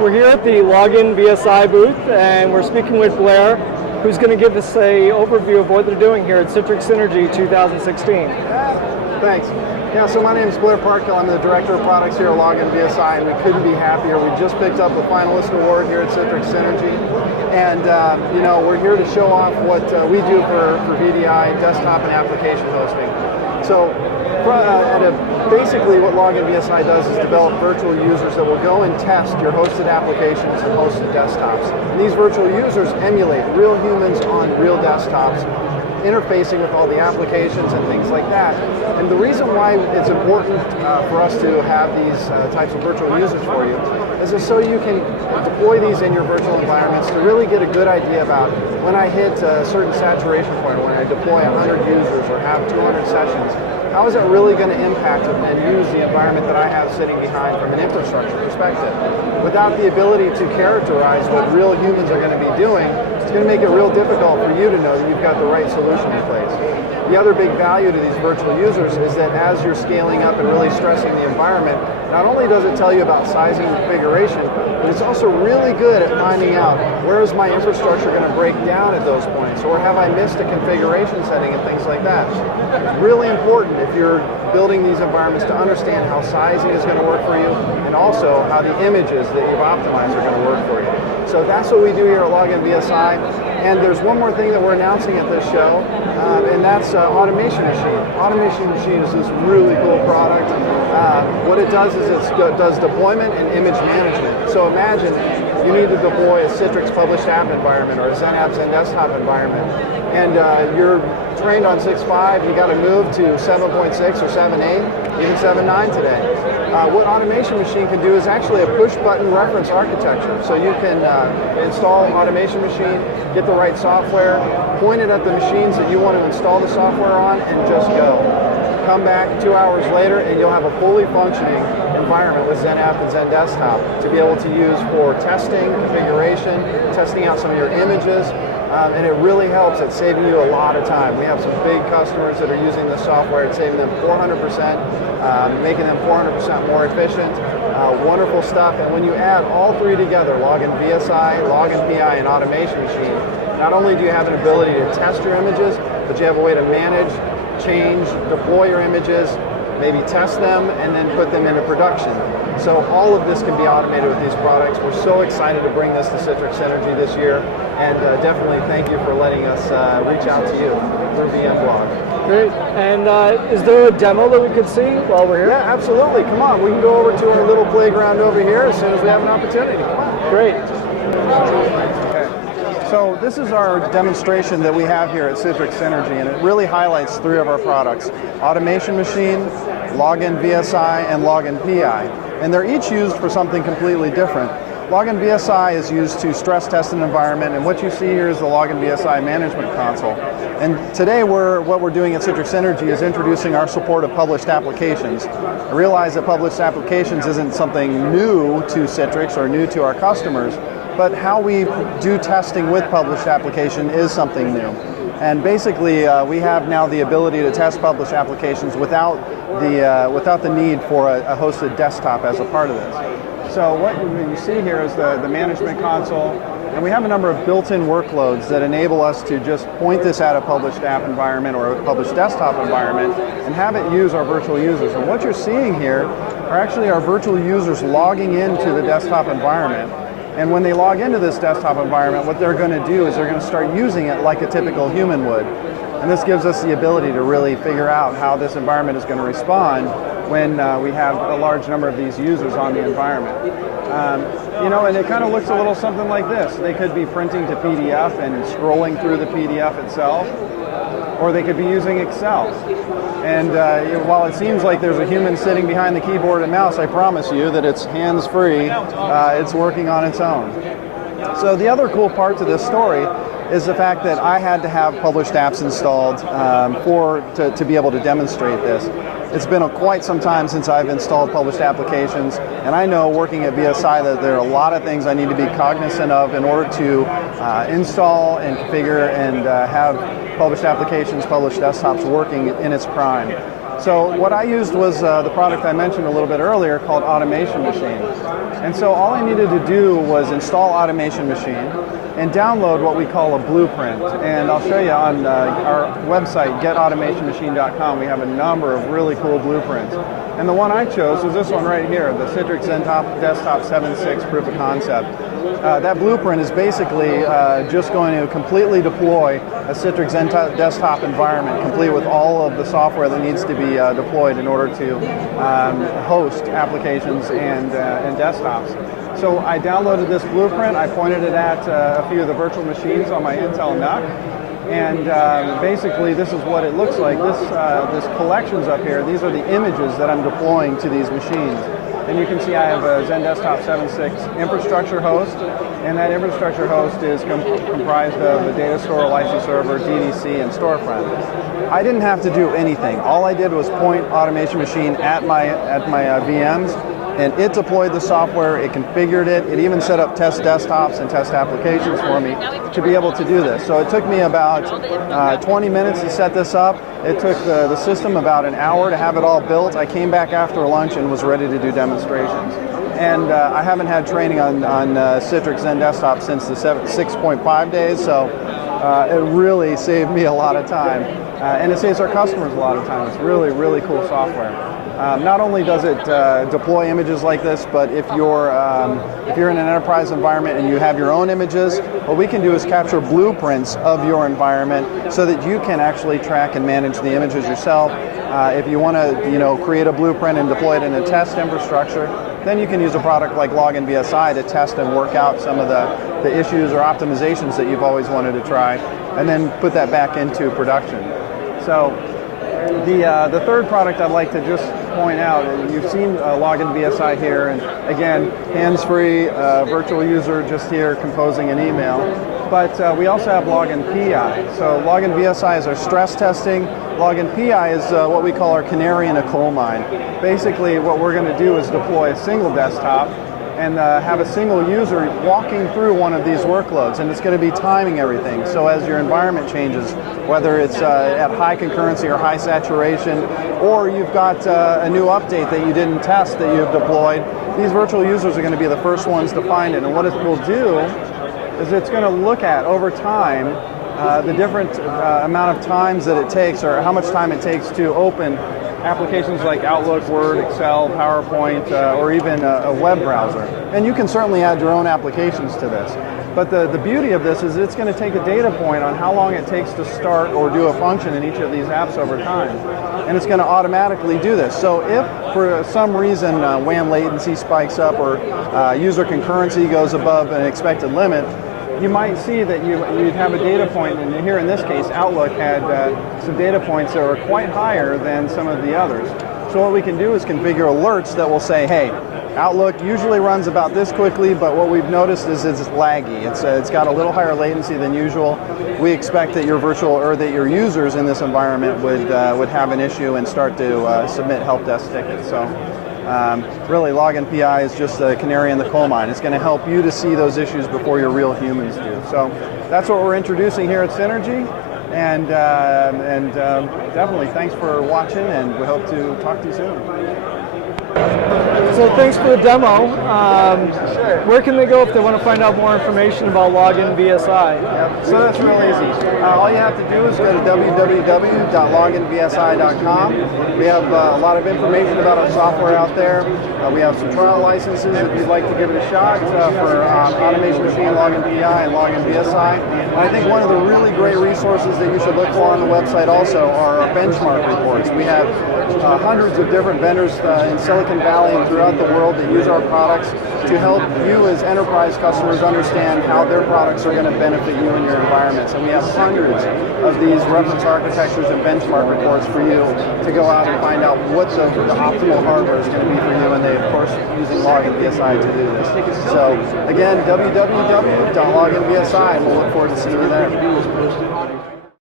We're here at the Login VSI booth, and we're speaking with Blair, who's going to give us an overview of what they're doing here at Citrix Synergy 2016. Thanks. Yeah, so my name is Blair Parkhill. I'm the Director of Products here at Login VSI, and we couldn't be happier. We just picked up the finalist award here at Citrix Synergy, and we're here to show off what we do for VDI, desktop and application hosting. So basically what Login VSI does is develop virtual users that will go and test your hosted applications and hosted desktops. And these virtual users emulate real humans on real desktops, interfacing with all the applications and things like that. And the reason why it's important for us to have these types of virtual users for you is so you can deploy these in your virtual environments to really get a good idea about when I hit a certain saturation point, or when I deploy 100 users or have 200 sessions, how is it really going to impact and use the environment that I have sitting behind from an infrastructure perspective? Without the ability to characterize what real humans are going to be doing, it's going to make it real difficult for you to know that you've got the right solution in place. The other big value to these virtual users is that as you're scaling up and really stressing the environment, not only does it tell you about sizing and configuration, but it's also really good at finding out where is my infrastructure going to break down at those points, or have I missed a configuration setting and things like that. It's really important if you're building these environments to understand how sizing is going to work for you, and also how the images that you've optimized are going to work for you. So that's what we do here at Login VSI. And there's one more thing that we're announcing at this show, and that's Automation Machine. Automation Machine is this really cool product. What it does is it does deployment and image management. So imagine you need to deploy a Citrix published app environment or a XenApp XenDesktop environment, and you're trained on 6.5, you got to move to 7.6 or 7.8, even 7.9 today. What Automation Machine can do is actually a push-button reference architecture. So you can install Automation Machine, get the right software, point it at the machines that you want to install the software on, and just go. Come back 2 hours later, and you'll have a fully functioning environment with XenApp and XenDesktop to be able to use for testing, configuration, testing out some of your images, and it really helps at saving you a lot of time. We have some big customers that are using this software. It's saving them 400%, making them 400% more efficient. Wonderful stuff. And when you add all three together, Login VSI, Login PI, and Automation Machine, not only do you have an ability to test your images, but you have a way to manage, change, deploy your images, maybe test them, and then put them into production. So all of this can be automated with these products. We're so excited to bring this to Citrix Synergy this year, and definitely thank you for letting us reach out to you through VMblog. Great. And is there a demo that we could see while we're here? Yeah, absolutely. Come on, we can go over to our little playground over here as soon as we have an opportunity. Come on. Great. So this is our demonstration that we have here at Citrix Synergy, and it really highlights three of our products: Automation Machine, Login VSI, and Login PI. And they're each used for something completely different. Login VSI is used to stress test an environment, and what you see here is the Login VSI management console. And today what we're doing at Citrix Synergy is introducing our support of published applications. I realize that published applications isn't something new to Citrix or new to our customers, but how we do testing with published application is something new. And basically, we have now the ability to test published applications without the need for a hosted desktop as a part of this. So what you see here is the management console, and we have a number of built-in workloads that enable us to just point this at a published app environment or a published desktop environment and have it use our virtual users. And what you're seeing here are actually our virtual users logging into the desktop environment. And when they log into this desktop environment, what they're going to do is they're going to start using it like a typical human would. And this gives us the ability to really figure out how this environment is going to respond when we have a large number of these users on the environment. And it kind of looks a little something like this. They could be printing to PDF and scrolling through the PDF itself, or they could be using Excel. And while it seems like there's a human sitting behind the keyboard and mouse, I promise you that it's hands-free. It's working on its own. So the other cool part to this story is the fact that I had to have published apps installed to be able to demonstrate this. It's been quite some time since I've installed published applications, and I know working at VSI that there are a lot of things I need to be cognizant of in order to install and configure and have published applications, published desktops working in its prime. So what I used was the product I mentioned a little bit earlier called Automation Machine. And so all I needed to do was install Automation Machine and download what we call a blueprint. And I'll show you on our website, getautomationmachine.com, we have a number of really cool blueprints. And the one I chose was this one right here, the Citrix XenDesktop 7.6 proof of concept. That blueprint is basically just going to completely deploy a Citrix XenDesktop environment, complete with all of the software that needs to be deployed in order to host applications and desktops. So I downloaded this blueprint, I pointed it at a few of the virtual machines on my Intel NUC, and basically this is what it looks like. This collections up here, these are the images that I'm deploying to these machines. And you can see I have a XenDesktop 7.6 infrastructure host, and that infrastructure host is comprised of a data store, license server, DDC, and storefront. I didn't have to do anything. All I did was point Automation Machine at my VMs, and it deployed the software, it configured it, it even set up test desktops and test applications for me to be able to do this. So it took me about 20 minutes to set this up. It took the system about an hour to have it all built. I came back after lunch and was ready to do demonstrations. And I haven't had training on Citrix XenDesktop since the 6.5 days, so it really saved me a lot of time. And it saves our customers a lot of time. It's really, really cool software. Not only does it deploy images like this, but if you're in an enterprise environment and you have your own images, what we can do is capture blueprints of your environment so that you can actually track and manage the images yourself. If you want to, create a blueprint and deploy it in a test infrastructure, then you can use a product like Login VSI to test and work out some of the issues or optimizations that you've always wanted to try, and then put that back into production. So the third product I'd like to just point out, you've seen Login VSI here, and again, hands-free, virtual user just here composing an email. But we also have Login PI. So Login VSI is our stress testing. Login PI is what we call our canary in a coal mine. Basically, what we're going to do is deploy a single desktop and have a single user walking through one of these workloads, and it's going to be timing everything. So as your environment changes, whether it's at high concurrency or high saturation, or you've got a new update that you didn't test that you've deployed, these virtual users are going to be the first ones to find it. And what it will do is it's going to look at, over time, the different amount of times that it takes, or how much time it takes to open applications like Outlook, Word, Excel, PowerPoint, or even a web browser. And you can certainly add your own applications to this. But the beauty of this is it's going to take a data point on how long it takes to start or do a function in each of these apps over time. And it's going to automatically do this. So if for some reason WAN latency spikes up, or user concurrency goes above an expected limit, you might see that you'd have a data point, and here in this case, Outlook had some data points that were quite higher than some of the others. So what we can do is configure alerts that will say, hey, Outlook usually runs about this quickly, but what we've noticed is it's laggy. It's got a little higher latency than usual. We expect that your that your users in this environment would have an issue and start to submit help desk tickets. So really, Login PI is just a canary in the coal mine. It's going to help you to see those issues before your real humans do. So that's what we're introducing here at Synergy. And definitely thanks for watching, and we hope to talk to you soon. So thanks for the demo. Where can they go if they want to find out more information about Login VSI? Yep. So that's real easy. All you have to do is go to www.loginvsi.com. We have a lot of information about our software out there. We have some trial licenses if you'd like to give it a shot for Automation Machine, Login PI, and Login VSI. And I think one of the really great resources that you should look for on the website also are our benchmark reports. We have hundreds of different vendors in Silicon Valley and throughout the world that use our products to help you as enterprise customers understand how their products are going to benefit you and your environments. And we have hundreds of these reference architectures and benchmark reports for you to go out and find out what the optimal hardware is going to be for you, and they, of course, using Login VSI to do this. So, again, www.loginvsi, and we'll look forward to seeing you there.